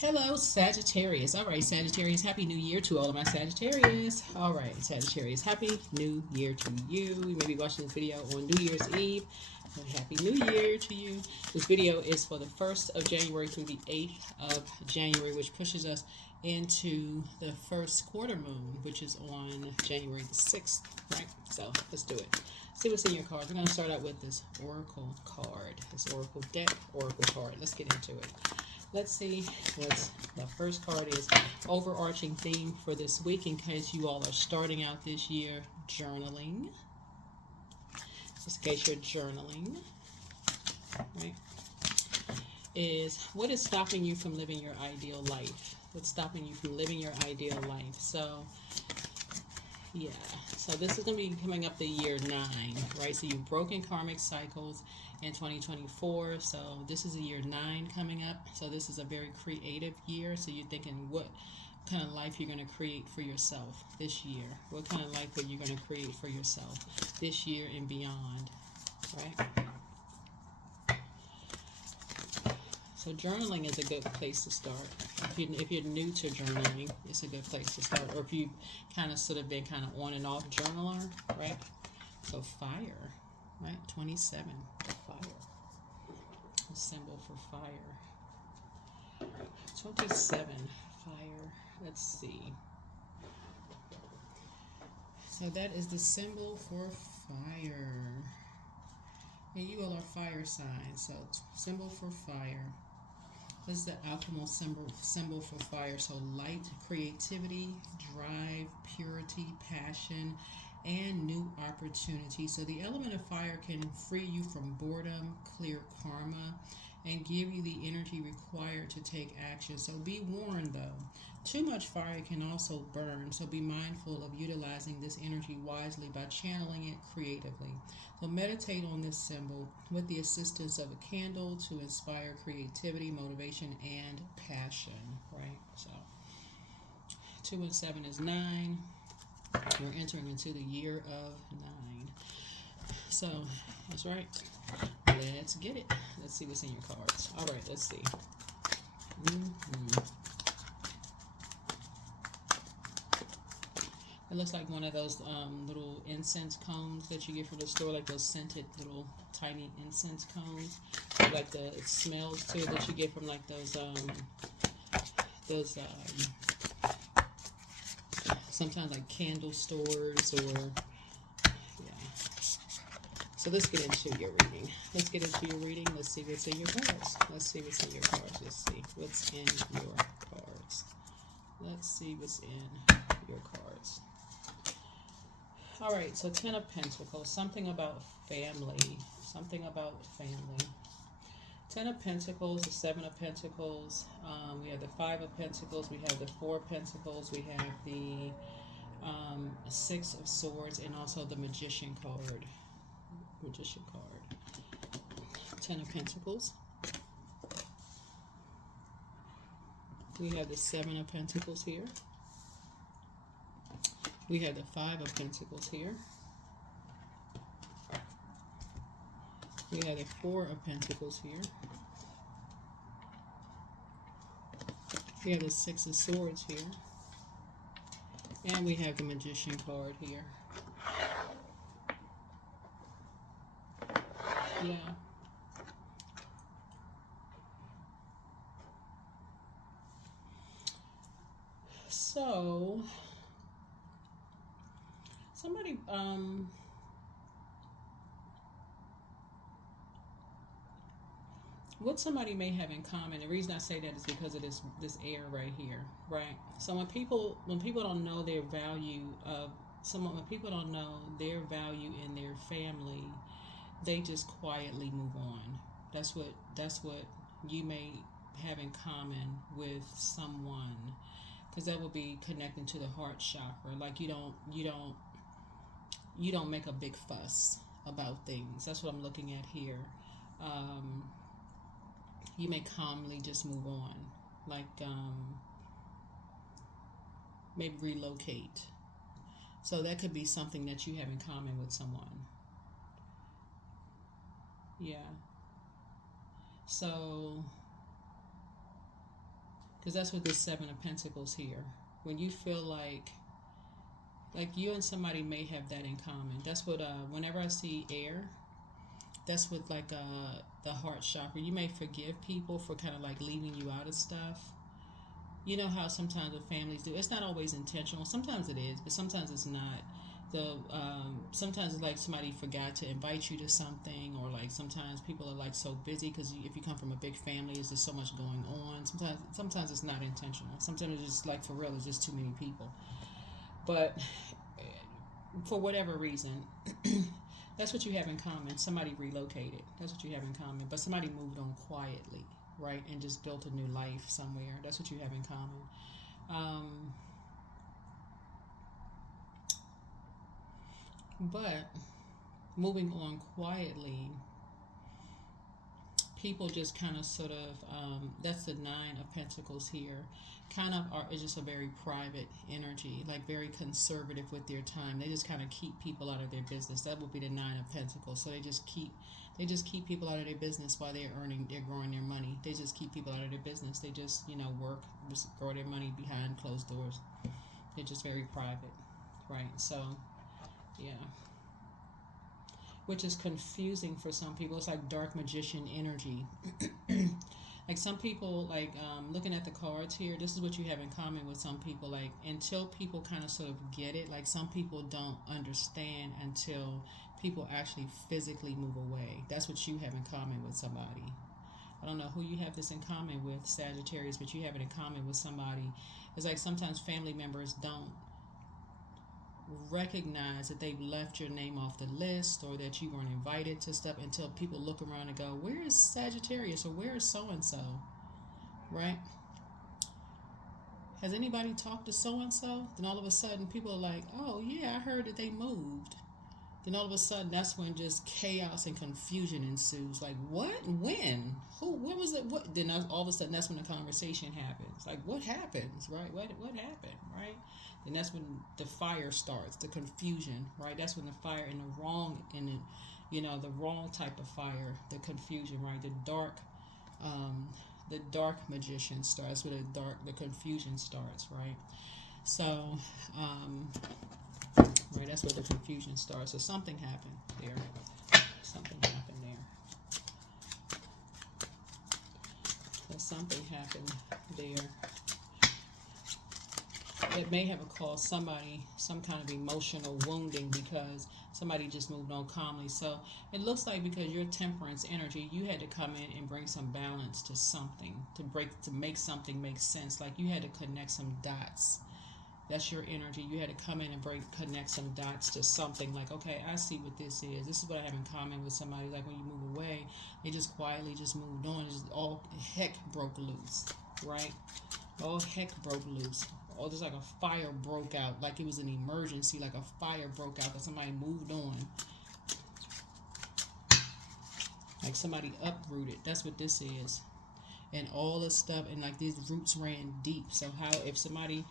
Hello, Sagittarius. All right, Sagittarius, Happy New Year to all of my Sagittarius. All right, Sagittarius, Happy New Year to you. You may be watching this video on New Year's Eve. But Happy New Year to you. This video is for the 1st of January through the 8th of January, which pushes us into the first quarter moon, which is on January the 6th, right? So let's do it. See what's in your cards. We're going to start out with this Oracle card, this Oracle deck, Oracle card. Let's get into it. Let's see what the first card is. Overarching theme for this week, in case you all are starting out this year journaling. Just in case you're journaling, right? Is what is stopping you from living your ideal life? What's stopping you from living your ideal life? So, yeah. So this is going to be coming up the year 9, right? So you've broken karmic cycles in 2024. So this is a year 9 coming up. So this is a very creative year. So you're thinking what kind of life you're going to create for yourself this year. What kind of life are you going to create for yourself this year and beyond, right? So journaling is a good place to start. If you're new to journaling, it's a good place to start. Or if you kind of sort of been kind of on and off journaler, right? So fire, right? 27, fire. A symbol for fire. 27, fire. Let's see. So that is the symbol for fire. And you all are fire signs. So symbol for fire. This is the alchemical symbol for fire. So light, creativity, drive, purity, passion, and new opportunity. So the element of fire can free you from boredom, clear karma, and give you the energy required to take action. So be warned though, too much fire can also burn. So be mindful of utilizing this energy wisely by channeling it creatively. So meditate on this symbol with the assistance of a candle to inspire creativity, motivation, and passion, right? So 2 and 7 is 9. We're entering into the year of 9. So that's right. Let's get it. Let's see what's in your cards. All right, let's see. It looks like one of those little incense cones that you get from the store, like those scented little tiny incense cones, like the smells too that you get from like those sometimes like candle stores or yeah. So let's get into your reading. Let's get into your reading. Let's see what's in your cards. Let's see what's in your cards. Let's see what's in your cards. Let's see what's in your cards. All right, so 10 of Pentacles, something about family, something about family. 10 of Pentacles, the 7 of Pentacles, we have the 5 of Pentacles, we have the 4 of Pentacles, we have the 6 of Swords, and also the Magician card. Magician card. 10 of Pentacles. We have the 7 of Pentacles here. We have the 5 of Pentacles here. We have the 4 of Pentacles here. We have the 6 of Swords here. And we have the Magician card here. Yeah. So somebody what somebody may have in common, the reason I say that is because of this air right here, right? So when people don't know their value of someone, when people don't know their value in their family, they just quietly move on. That's what you may have in common with someone, because that would be connecting to the heart chakra. Like you don't make a big fuss about things. That's what I'm looking at here. You may calmly just move on, like maybe relocate. So that could be something that you have in common with someone. Yeah. So Because that's what this Seven of Pentacles here. When you feel like you and somebody may have that in common. That's what, whenever I see air, that's what, like, the heart chakra. You may forgive people for kind of like leaving you out of stuff. You know how sometimes the families do. It's not always intentional. Sometimes it is, but sometimes it's not. Sometimes it's like somebody forgot to invite you to something, or like sometimes people are like so busy because if you come from a big family, there's just so much going on. Sometimes it's not intentional. Sometimes it's just like, for real, it's just too many people. But for whatever reason, that's what you have in common. Somebody relocated. That's what you have in common. But somebody moved on quietly, right, and just built a new life somewhere. That's what you have in common. But moving on quietly, people just kind of sort of, that's the Nine of Pentacles here, kind of is just a very private energy, like very conservative with their time. They just kind of keep people out of their business. That would be the Nine of Pentacles. So they just keep people out of their business while they're growing their money. They just keep people out of their business. They just, work, just grow their money behind closed doors. They're just very private, right? So, yeah. Which is confusing for some people. It's like dark magician energy. Like some people, like looking at the cards here, this is what you have in common with some people. Like, until people kind of sort of get it, like some people don't understand until people actually physically move away. That's what you have in common with somebody. I don't know who you have this in common with, Sagittarius, but you have it in common with somebody. It's like sometimes family members don't recognize that they've left your name off the list, or that you weren't invited to stuff, until people look around and go, where is Sagittarius, or where is so-and-so, right? Has anybody talked to so-and-so? Then all of a sudden people are like, oh yeah, I heard that they moved. Then all of a sudden, that's when just chaos and confusion ensues. Like, what? When? Who? When was it? What? Then all of a sudden, that's when the conversation happens. Like, what happens, right? What happened, right? And that's when the fire starts, the confusion, right? That's when the fire and the wrong, the wrong type of fire, the confusion, right? The dark magician starts with the confusion starts, right? So, right, that's where the confusion starts. So something happened there. Something happened there. So something happened there. It may have caused somebody some kind of emotional wounding because somebody just moved on calmly. So it looks like because your temperance energy, you had to come in and bring some balance to something, to make something make sense. Like you had to connect some dots. That's your energy. You had to come in and connect some dots to something. Like, okay, I see what this is. This is what I have in common with somebody. Like when you move away, they just quietly just moved on. It's just all heck broke loose, right? All heck broke loose. Or just like a fire broke out, like it was an emergency, like a fire broke out because somebody moved on. Like somebody uprooted. That's what this is. And all the stuff, and like these roots ran deep. So how, if somebody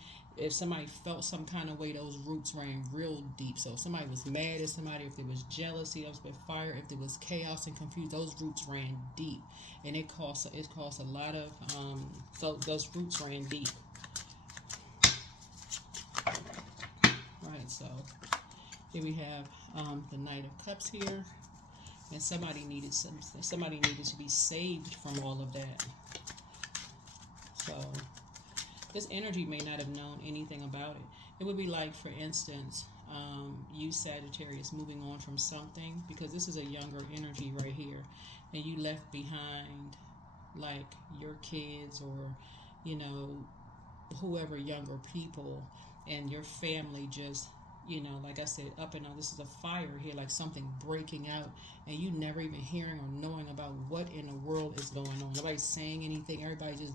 felt some kind of way, those roots ran real deep. So if somebody was mad at somebody, if there was jealousy, that was with fire, if there was chaos and confusion, those roots ran deep. And it caused a lot of, so those roots ran deep. Right, so here we have the Knight of Cups here, and somebody needed to be saved from all of that. So this energy may not have known anything about it. It would be like, for instance, you Sagittarius moving on from something, because this is a younger energy right here, and you left behind like your kids or whoever, younger people, and your family just, like I said, up and on. This is a fire here, like something breaking out, and you never even hearing or knowing about what in the world is going on. Nobody's saying anything. Everybody's just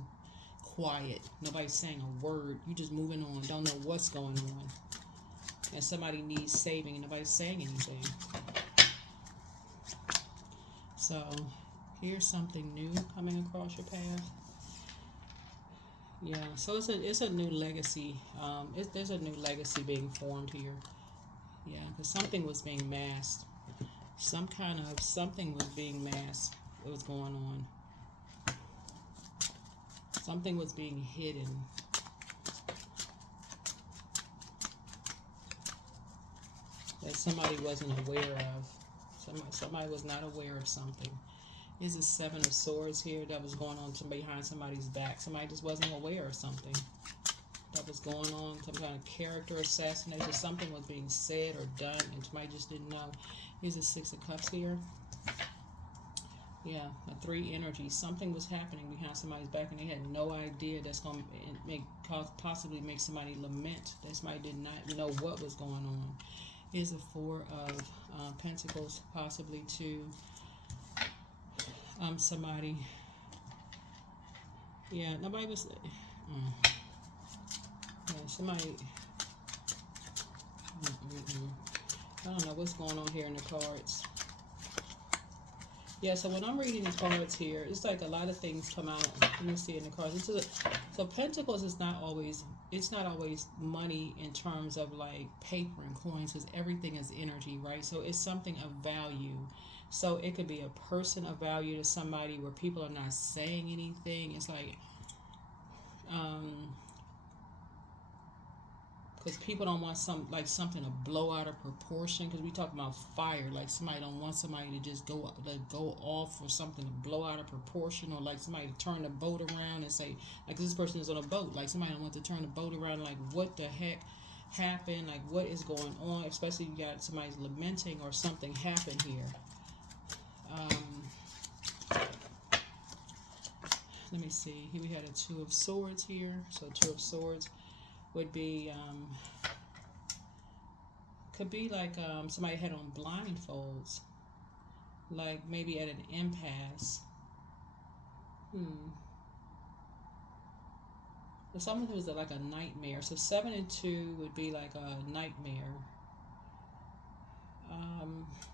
quiet. Nobody's saying a word. You just moving on. Don't know what's going on. And somebody needs saving, and nobody's saying anything. So here's something new coming across your path. Yeah, so it's a new legacy. There's a new legacy being formed here. Yeah, because something was being masked. Something was being masked. What was going on? Something was being hidden. That somebody wasn't aware of. Somebody was not aware of something. There's a Seven of Swords here that was going on behind somebody's back. Somebody just wasn't aware of something that was going on. Some kind of character assassination. Something was being said or done and somebody just didn't know. Here's a Six of Cups here. Yeah, a 3 energy. Something was happening behind somebody's back and they had no idea. That's going to possibly make somebody lament. That somebody did not know what was going on. Here's a 4 of Pentacles, possibly to somebody. Yeah, nobody was. Yeah, somebody. I don't know what's going on here in the cards. Yeah, so when I'm reading the cards here, it's like a lot of things come out. You can see in the cards. So Pentacles is not always. It's not always money in terms of like paper and coins, because everything is energy, right? So it's something of value. So it could be a person of value to somebody where people are not saying anything. It's like, because people don't want something to blow out of proportion. Because we talk about fire, like somebody don't want somebody to just go off, or something to blow out of proportion, or like somebody to turn the boat around and say, like, this person is on a boat, like somebody don't want to turn the boat around, like what the heck happened, like what is going on, especially if you got somebody's lamenting or something happened here. Let me see. Here we had a 2 of Swords here. So 2 of Swords would be, could be like somebody had on blindfolds, like maybe at an impasse. But something was like a nightmare. So 7 and 2 would be like a nightmare.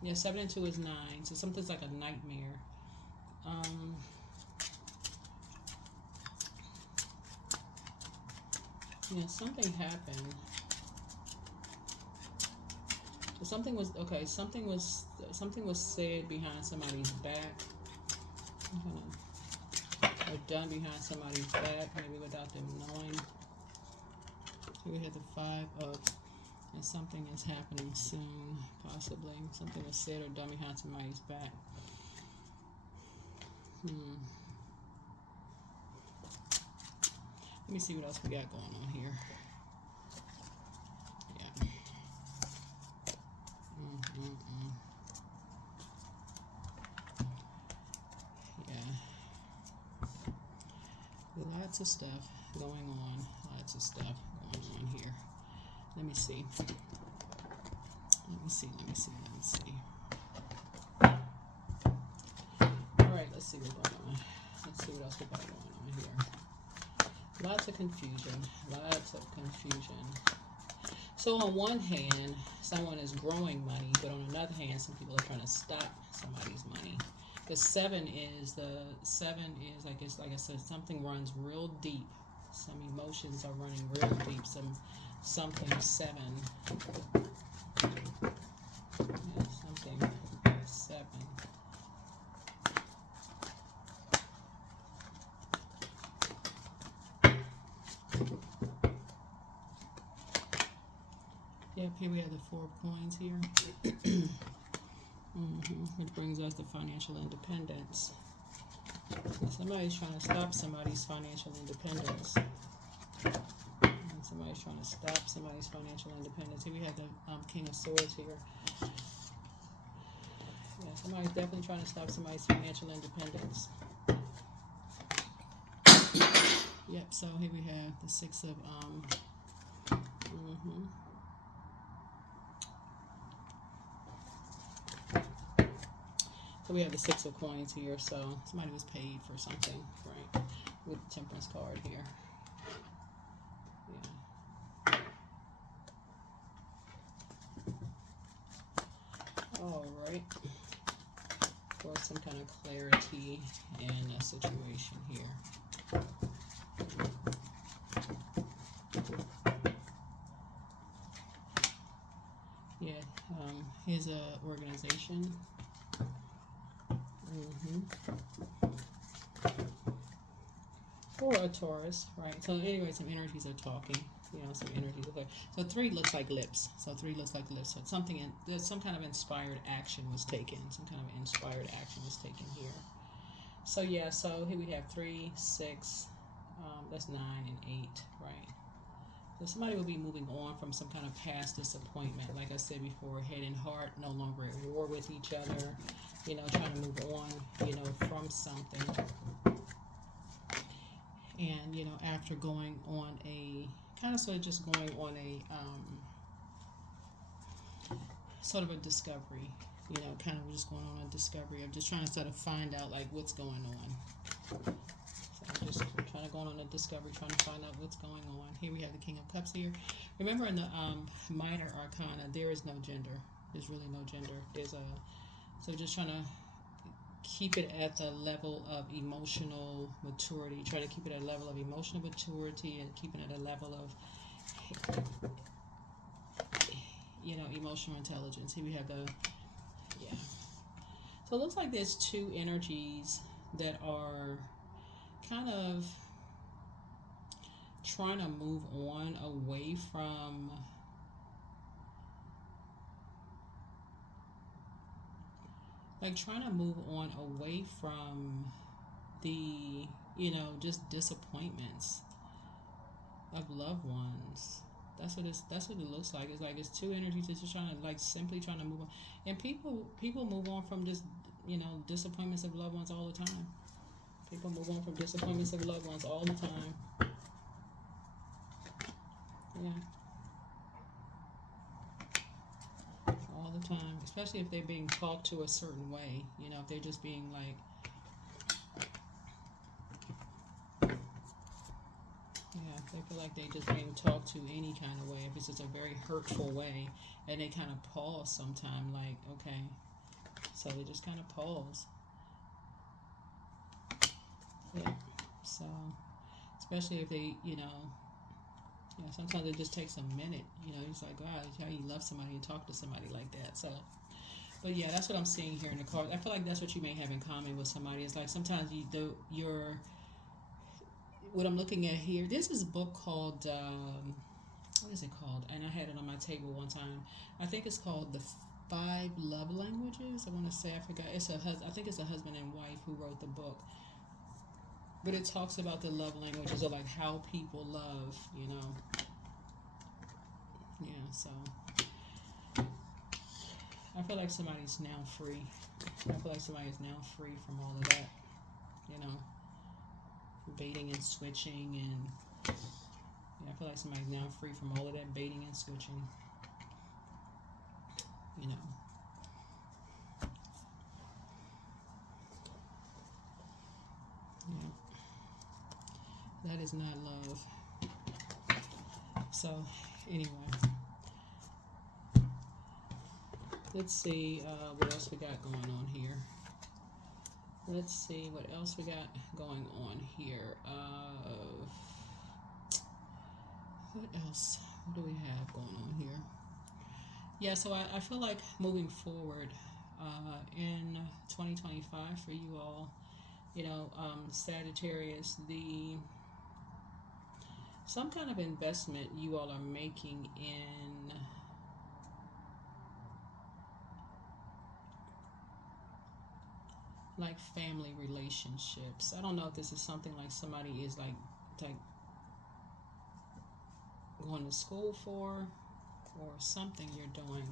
Yeah, 7 and 2 is 9. So something's like a nightmare. Yeah, something happened. Something was okay. Something was said behind somebody's back, or done behind somebody's back, maybe without them knowing. Here we had the 5 of, and something is happening soon, possibly. Something was said or done behind somebody's back. Let me see what else we got going on here. Yeah. Yeah. Lots of stuff going on. Lots of stuff going on here. Let me see. Let me see. Alright, let's see what's going on. Let's see what else we got going on here. Lots of confusion. So on one hand, someone is growing money, but on another hand, some people are trying to stop somebody's money. The 7 is like, it's like I said, something runs real deep. Some emotions are running real deep. Something 7. Yeah, something 7. Yep, here we have the 4 of Coins here. Which brings us to financial independence. So somebody's trying to stop somebody's financial independence. Somebody's trying to stop somebody's financial independence. Here we have the King of Swords here. Yeah, somebody's definitely trying to stop somebody's financial independence. Yep, so here we have the 6 of So we have the 6 of Coins here, so somebody was paid for something, right? With the Temperance card here. Yeah. Alright. For some kind of clarity in a situation here. Yeah, here's a organization. or a Taurus, right? So anyway, some energies are talking. You know, some energies are talking. So 3 looks like lips. So 3 looks like lips. So something in there's some kind of inspired action was taken. Some kind of inspired action was taken here. So yeah. So here we have 3, 6. That's 9 and 8, right? So somebody will be moving on from some kind of past disappointment. Like I said before, head and heart no longer at war with each other. You know, trying to move on. You know, from something. And you know, after going on a kind of sort of just going on a sort of a discovery, you know, kind of just going on a discovery of just trying to sort of find out like what's going on. So I'm just trying to go on a discovery, trying to find out what's going on. Here we have the King of Cups here. Remember in the minor arcana, there is no gender. There's really no gender. There's a so just trying to keep it at the level of emotional maturity. Try to keep it at a level of emotional maturity and keeping it at a level of, you know, emotional intelligence. Here we have the, yeah. So it looks like there's 2 energies that are kind of trying to move on away from like trying to move on away from the, you know, just disappointments of loved ones. That's what it looks like. It's like it's 2 energies that's just trying to like simply trying to move on. And people move on from just, you know, disappointments of loved ones all the time. People move on from disappointments of loved ones all the time. Yeah. All the time, especially if they're being talked to a certain way, you know, if they're just being like, yeah, if they feel like they're just being talked to any kind of way, if it's just a very hurtful way, and they kind of pause sometime, like, okay, so they just kind of pause. Yeah, so, especially if they, you know, yeah, sometimes it just takes a minute, you know, it's like, wow, how you love somebody and talk to somebody like that. So, but yeah, that's what I'm seeing here in the card. I feel like that's what you may have in common with somebody. It's like sometimes you're what I'm looking at here. This is a book called, what is it called? And I had it on my table one time. I think it's called The 5 Love Languages. I want to say, I forgot. I think it's a husband and wife who wrote the book. But it talks about the love languages of like how people love, you know. Yeah, so I feel like somebody's now free. I feel like somebody's now free from all of that, you know, baiting and switching, and yeah, I feel like somebody's now free from all of that baiting and switching, you know. Yeah. That is not love. So, anyway. Let's see what else we got going on here. Let's see what else we got going on here. What else? What do we have going on here? Yeah, so I feel like moving forward in 2025 for you all, you know, Sagittarius, some kind of investment you all are making in like family relationships. I don't know if this is something like somebody is like going to school for, or something you're doing,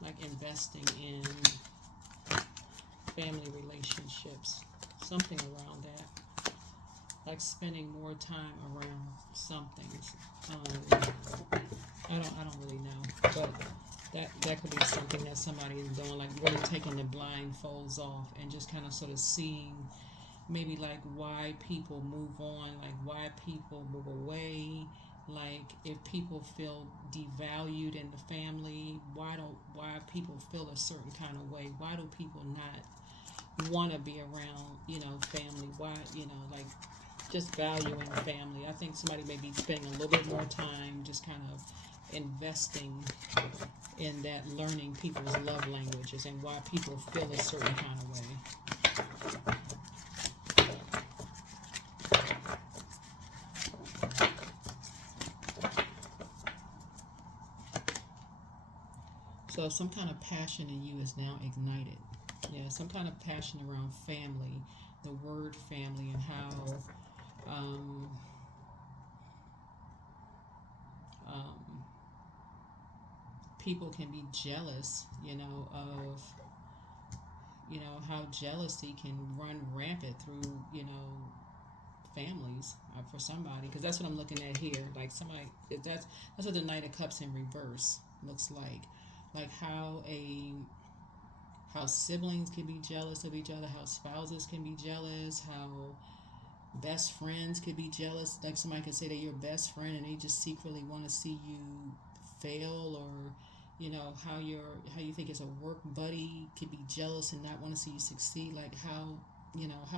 like investing in family relationships, something around that, like spending more time around something. I don't really know, but that could be something that somebody is doing, like really taking the blindfolds off and just kind of sort of seeing maybe like why people move on, like why people move away, like if people feel devalued in the family, why people feel a certain kind of way, why do people not want to be around, you know, family, why, you know, like just valuing family. I think somebody may be spending a little bit more time just kind of investing in that, learning people's love languages and why people feel a certain kind of way. So some kind of passion in you is now ignited. Yeah, some kind of passion around family, the word family, and how um, um, people can be jealous, of, how jealousy can run rampant through, families for somebody. Because that's what I'm looking at here. Like somebody, that's what the Knight of Cups in reverse looks like. Like how siblings can be jealous of each other, how spouses can be jealous, how best friends could be jealous. Like somebody could say they're your best friend and they just secretly want to see you fail, or how you think as a work buddy could be jealous and not want to see you succeed. Like how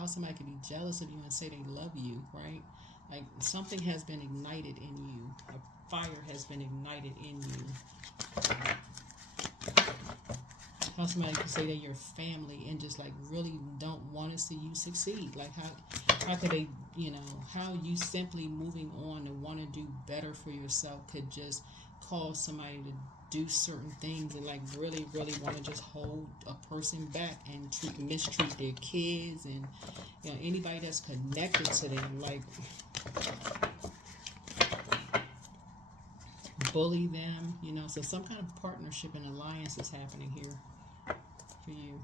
somebody could be jealous of you and say they love you, right? Like something has been ignited in you. A fire has been ignited in you. How somebody can say they're your family and just like really don't want to see you succeed. Like how could they, how you simply moving on and want to do better for yourself could just cause somebody to do certain things and like really, really want to just hold a person back and mistreat their kids and anybody that's connected to them, like bully them, so some kind of partnership and alliance is happening here for you.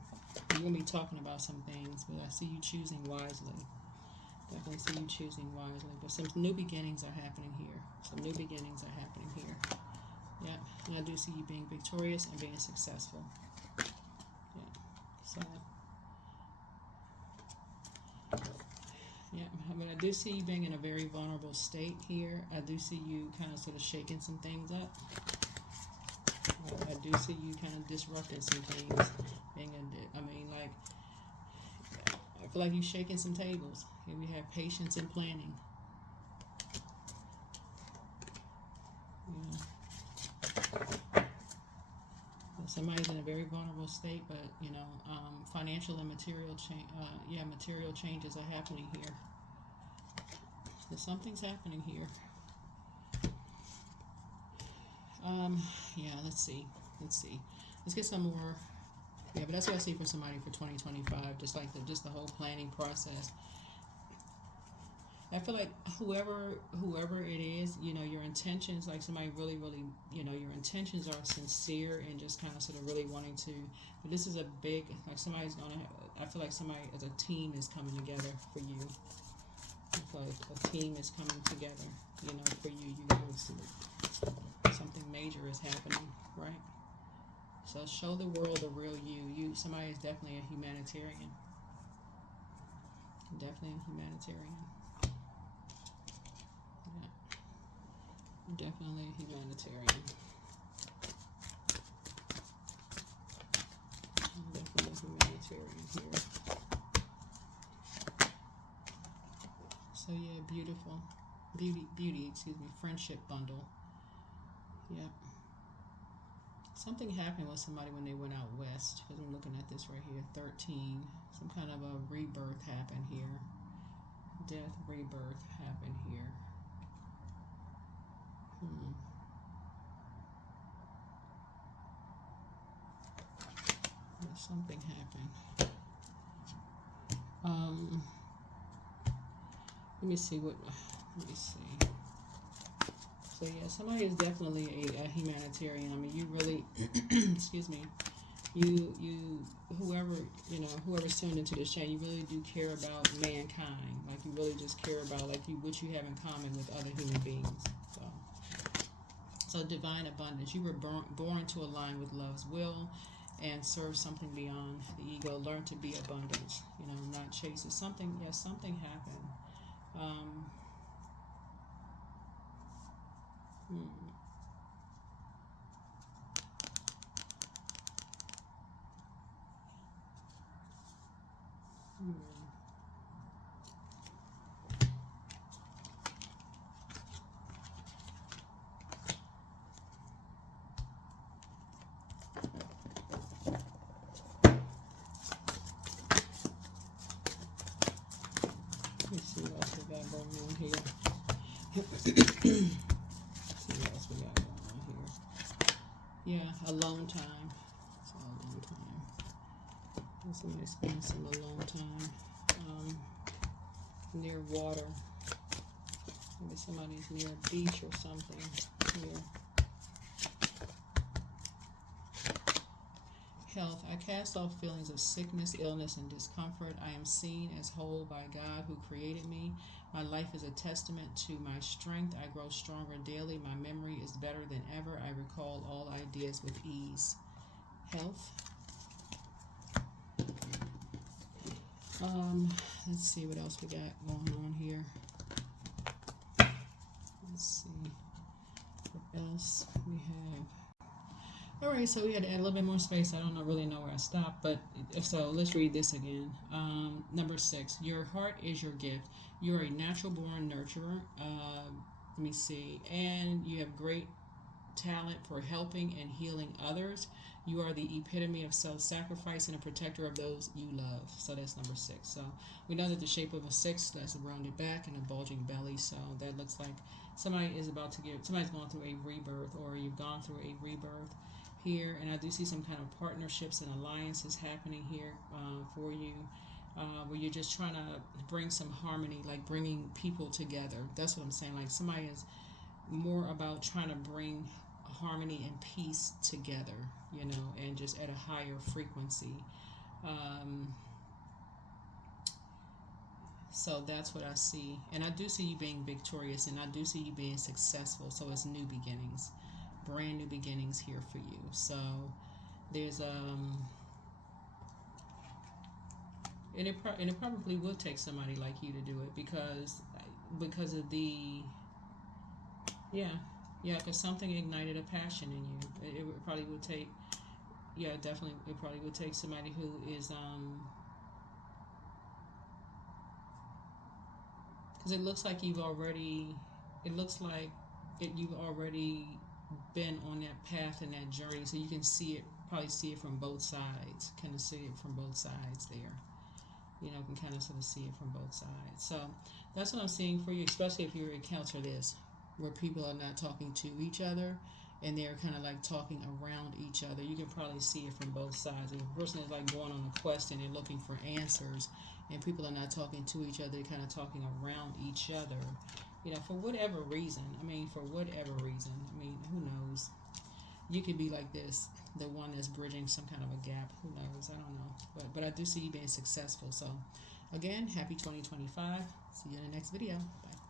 You're going to be talking about some things, but I see you choosing wisely. Definitely see you choosing wisely. But some new beginnings are happening here. Some new beginnings are happening here. Yeah. And I do see you being victorious and being successful. Yeah. So, yeah. But I do see you being in a very vulnerable state here. I do see you kind of sort of shaking some things up. I do see you kind of disrupting some things. I feel like you're shaking some tables. Here we have patience and planning. Somebody's in a very vulnerable state, but financial and material material changes are happening here. So something's happening here. Let's see. Let's get some more. Yeah, but that's what I see for somebody for 2025. Just like the whole planning process. I feel like whoever it is, your intentions, like somebody really, really, your intentions are sincere and just kind of sort of really wanting to. But this is a big, like somebody's gonna have. I feel like somebody as a team is coming together for you. I feel like a team is coming together, for you. Something major is happening, right? So show the world the real you. Somebody is definitely a humanitarian. Definitely a humanitarian. Yeah. Definitely a humanitarian. Definitely a humanitarian here. So yeah, beautiful. Beauty, friendship bundle. Yep. Something happened with somebody when they went out west, because I'm looking at this right here, 13. Some kind of a rebirth happened here. Death, rebirth happened here. Something happened. Let me see. So yeah, somebody is definitely a humanitarian. I mean, you really, excuse me, whoever's tuned into this channel, you really do care about mankind. Like you really just care about what you have in common with other human beings. So divine abundance. You were born to align with love's will and serve something beyond the ego. Learn to be abundance. Not chase it. Something happened. Let's see what else we got going on here. Yeah, alone time. So alone time. Somebody spending some alone time near water. Maybe somebody's near a beach or something here. Health. I cast off feelings of sickness, illness, and discomfort. I am seen as whole by God who created me. My life is a testament to my strength. I grow stronger daily. My memory is better than ever. I recall all ideas with ease. Health. Let's see what else we got going on here. Let's see what else we have. All right, so we had to add a little bit more space. I don't really know where I stopped, but so let's read this again. Number 6, your heart is your gift. You're a natural born nurturer. Let me see. And you have great talent for helping and healing others. You are the epitome of self-sacrifice and a protector of those you love. So that's number 6. So we know that the shape of a 6, that's a rounded back and a bulging belly. So that looks like somebody's going through a rebirth, or you've gone through a rebirth here. And I do see some kind of partnerships and alliances happening here for you, where you're just trying to bring some harmony, like bringing people together. That's what I'm saying. Like somebody is more about trying to bring harmony and peace together, and just at a higher frequency. So that's what I see. And I do see you being victorious, and I do see you being successful. So it's new beginnings, brand new beginnings here for you. So there's and it probably will take somebody like you to do it, because of the because something ignited a passion in you. It probably would take, definitely, it probably would take somebody who is because it looks like you've already been on that path and that journey, so you can probably see it from both sides. Kind of see it from both sides there. Can kind of sort of see it from both sides. So that's what I'm seeing for you, especially if you encounter this, where people are not talking to each other and they're kind of like talking around each other. You can probably see it from both sides. If a person is like going on a quest and they're looking for answers, and people are not talking to each other, they're kind of talking around each other, for whatever reason. Who knows? You could be like this, the one that's bridging some kind of a gap. Who knows? I don't know. But I do see you being successful. So, again, happy 2025. See you in the next video. Bye.